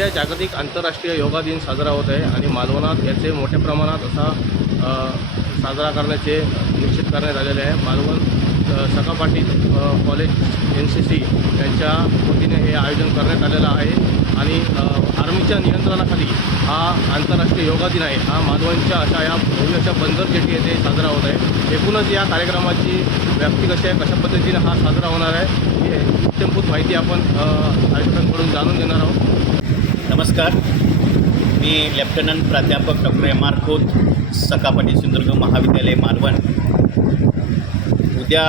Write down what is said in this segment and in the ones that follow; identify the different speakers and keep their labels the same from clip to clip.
Speaker 1: सध्या जागतिक आंतरराष्ट्रीय योगा दिन साजरा होत आहे आणि मालवणात याचे मोठ्या प्रमाणात असा साजरा करण्याचे निश्चित करण्यात आलेले आहे. मालवण अ, सकापाटी कॉलेज एन सी सी यांच्या वतीने हे आयोजन करण्यात आलेलं आहे. आणि आर्मीच्या नियंत्रणाखाली हा आंतरराष्ट्रीय योगा दिन आहे. हा मालवणच्या अशा या भव्य बंदर जेटी येथे साजरा होत आहे. एकूणच या कार्यक्रमाची व्याप्ती कशी आहे कशा पद्धतीने हा साजरा होणार आहे ही इत्यंभूत माहिती आपण आयोजकांकडून जाणून घेणार आहोत.
Speaker 2: नमस्कार. मी लेफ्टनंट प्राध्यापक डॉक्टर एम आर खोत सकापटी सिंधुदुर्ग महाविद्यालय मालवण. उद्या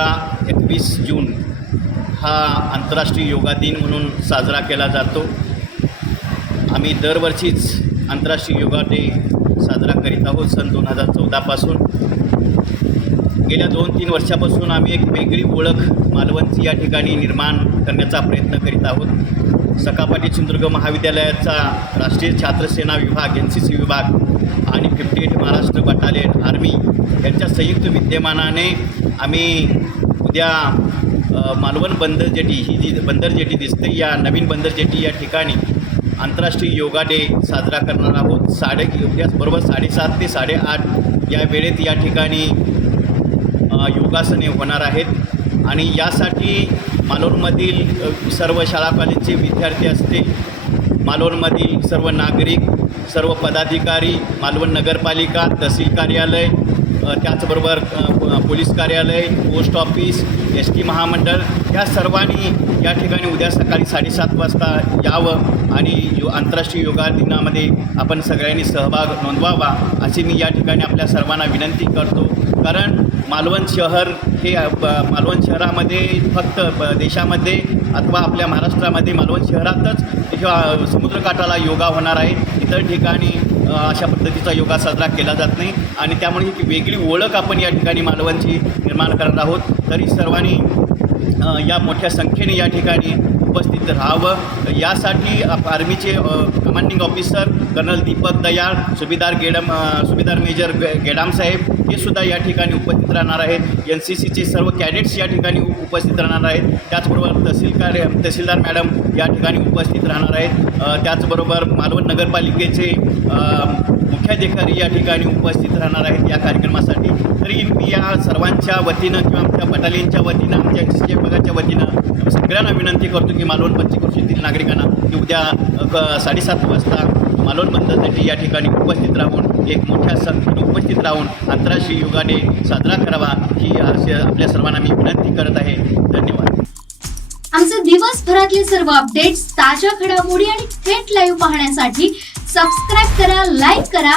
Speaker 2: एकवीस जून हा आंतरराष्ट्रीय योगा दिन म्हणून साजरा केला जातो. आम्ही दरवर्षीच आंतरराष्ट्रीय योगा डे साजरा करीत आहोत सन दोन हजार चौदापासून गेल्या दोन तीन वर्षापासून आम्ही एक वेगळी ओळख मालवणची या ठिकाणी निर्माण करण्याचा प्रयत्न करीत आहोत. सकापाटी सिंधुदुर्ग महाविद्यालयाचा राष्ट्रीय छात्रसेना विभाग एन सी सी विभाग आणि fifty eight Maharashtra battalion army यांच्या संयुक्त विद्यमानाने आम्ही उद्या मालवण बंदर जेटी ही जी बंदर जेटी दिसते या नवीन बंदर जेटी या ठिकाणी आंतरराष्ट्रीय योगा डे साजरा करणार आहोत. साडे उद्या बरोबर साडेसात ते साडेआठ या वेळेत या ठिकाणी योगासने होणार आहेत. आणि यासाठी मालोरमधील सर्व शाळा कॉलेजचे विद्यार्थी असतील मालोरमधील सर्व नागरिक सर्व पदाधिकारी मालवण नगरपालिका तहसील कार्यालय त्याचबरोबर पोलीस कार्यालय पोस्ट ऑफिस एस टी महामंडळ या सर्वांनी या ठिकाणी उद्या सकाळी साडेसात वाजता यावं आणि यो आंतरराष्ट्रीय योगा दिनामध्ये आपण सगळ्यांनी सहभाग नोंदवावा अशी मी या ठिकाणी आपल्या सर्वांना विनंती करतो. कारण मालवण शहर हे ब- मालवण शहरामध्ये फक्त ब- देशामध्ये अथवा आपल्या महाराष्ट्रामध्ये मालवण शहरातच किंवा समुद्रकाठाला योगा होणार आहे. इतर ठिकाणी अशा पद्धतीचा योगा साजरा केला जात नाही. आणि त्यामुळे ही वेगळी ओळख आपण या ठिकाणी मालवणची निर्माण करत आहोत. तरी सर्वांनी या मोठ्या संख्येने या ठिकाणी उपस्थित राहावं. यासाठी आर्मीचे commanding officer colonel Deepak Dayal सुभेदार गेडम सुभेदार मेजर गेडाम साहेब हे सुद्धा या ठिकाणी उपस्थित राहणार आहेत. एन सी सीचे सर्व कॅडेट्स या ठिकाणी उपस्थित राहणार आहेत. त्याचबरोबर तहसील कार्य तहसीलदार मॅडम या ठिकाणी उपस्थित राहणार आहेत. त्याचबरोबर मालवण नगरपालिकेचे मुख्याधिकारी या ठिकाणी उपस्थित राहणार आहेत या कार्यक्रमासाठी. तरी मी या सर्वांच्या वतीनं किंवा आमच्या बटालियनच्या वतीनं आमच्या एस टी विभागाच्या वतीनं सगळ्यांना विनंती करतो की मालवण पंचकृषीतील नागरिकांना. की उद्या साडेसात वाजता मालवण बंदरसाठी या ठिकाणी उपस्थित राहून एक मोठ्या संख्येने उपस्थित राहून आंतरराष्ट्रीय युगाने साजरा करावा ही आपल्या सर्वांना मी विनंती करत आहे. धन्यवाद.
Speaker 3: आमचे दिवसभरातले सर्व अपडेट्स ताज्या घडामोडी आणि थेट लाईव्ह पाहण्यासाठी सबस्क्राईब करा लाईक करा